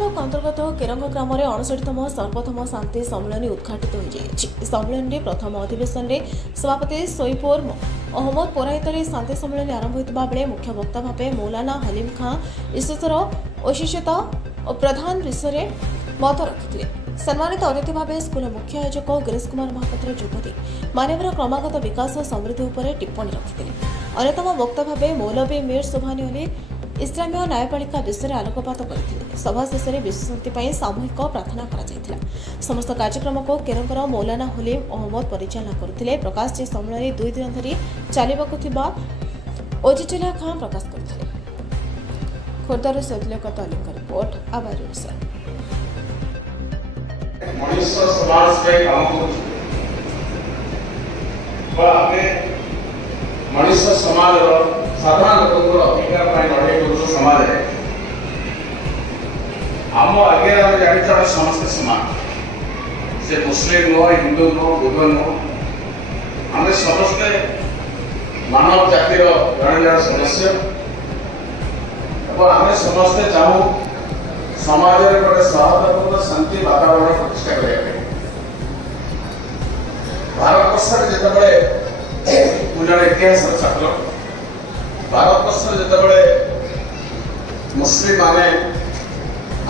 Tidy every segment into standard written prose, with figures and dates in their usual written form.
Block अंतर्गत केरंग ग्राम में 59तम सर्वप्रथम शांति सम्मेलन उद्घाटित हो सम्मेलन प्रथम अधिवेशन में सभापति सोईपुर अहमद पौराहित शांति सम्मेलन आरंभ होता बेले मुख्य वक्ता भाव मौलाना हलीम खां ईश्वर ओशिषिता और प्रधान विषय में मत रखिते। सम्मानित अतिथि भाव स्कूल मुख्य आयोजक गिरीश कुमार महापात्र जोगदे मानवर क्रमागत विकास और समृद्धि उपर टिप्पणी रखिते। अन्यतम वक्ता भाव मौलवी मीर सुभानी अली इस्लामीय न्यायपालिका विषय में आलोकपात करते। सभा शेष में विश्वशांति सामूहिक प्रार्थना करा। समस्त कार्यक्रम को केरंगर मौलाना हलीम अहमद परिचालना करते। प्रकाश जी सम्मेलन 2 दिन धरी चलवा ओजिटला खां प्रकाश करते। खोर्धार सैदुल्लाह अलीका रिपोर्ट आवाज ओडिशा। मनुष्य समाज में काम मनुष्य समाज साधारण लोक अधिकार लड़े समाज आम आगे जानी समस्त समान से मुस्लिम नुह हिंदू नुह बुद्ध नुह आम समस्ते मानव जातिर जड़े जड़े सदस्य आम समस्ते चाहूँ समाज में गोटे सौहार्दपूर्ण शांति वातावरण प्रतिष्ठा करने भारतवर्ष जिते मुझे इतिहास छात्र भारतवर्ष जिते मुस्लिम माने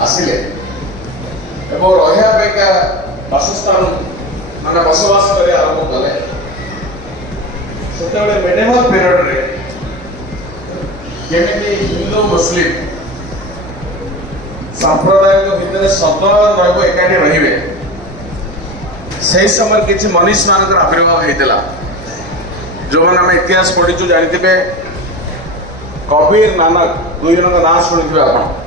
आसिले रहा बासस्थान मैंने बसवास कर आरंभ कले से मेडिवल पीरियड रे केमिति हिंदू मुस्लिम सांप्रदायिक भितर सदय एकाठी रे से समय किसी मनीष मान आविर्भाव होता जो मैंने आम इतिहास पढ़ी जानते कबीर नानक 2 जन का नाम शुणी आप